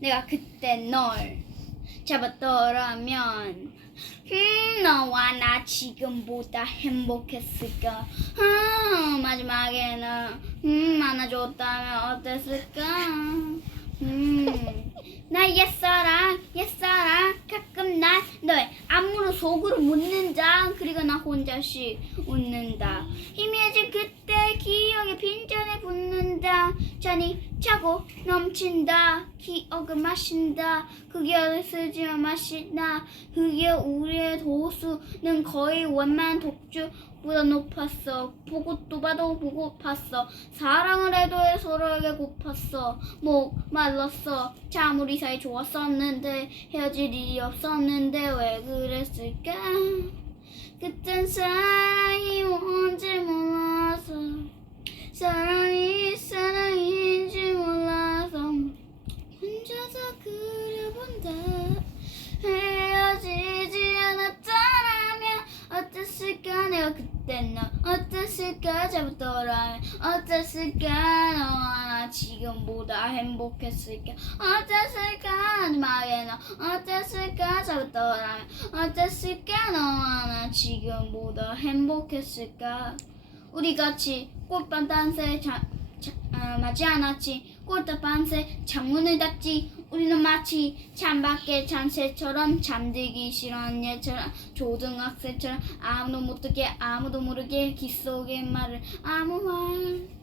내가 그때 널 잡았더라면 음, 너와 나 지금보다 행복했을까? 음, 마지막에는 음, 안아줬다면 어땠을까? 음, 나 옛사랑 옛사랑 가끔 난 너의 안무를 속으로 묻는다 그리고 나 혼자씩 웃는다. 희미해진 그때 기억에 빈잔에 붙는다 잔이 차고 넘친다. 기억을 마신다. 그 기억을 쓰지만 마신다. 그게 우리의 도수는 거의 원만 독주보다 높았어. 보고 또 봐도 보고 팠어. 사랑을 해도 해 서로에게 고팠어. 목 말랐어. 참 우리 사이 좋았었는데 헤어질 일이 없었는데 왜 그랬을까? 그땐 사랑이 뭔지 몰라 너 어땠을까? 잡았더라면 어땠을까? 너와 나 지금보다 행복했을까? 어땠을까? 마지막에 너 어땠을까? 잡았더라면 어땠을까? 너와 나 지금보다 행복했을까? 우리 같이 꽃밭 단새 자, 자, 아, 맞지 않았지 꽃밭 밤새 창문을 닫지 우리는 마치 창밖의 잔새처럼 잠들기 싫어하는 얘처럼 초등학생처럼 아무도 못 듣게 아무도 모르게 귀 속의 말을 아무 말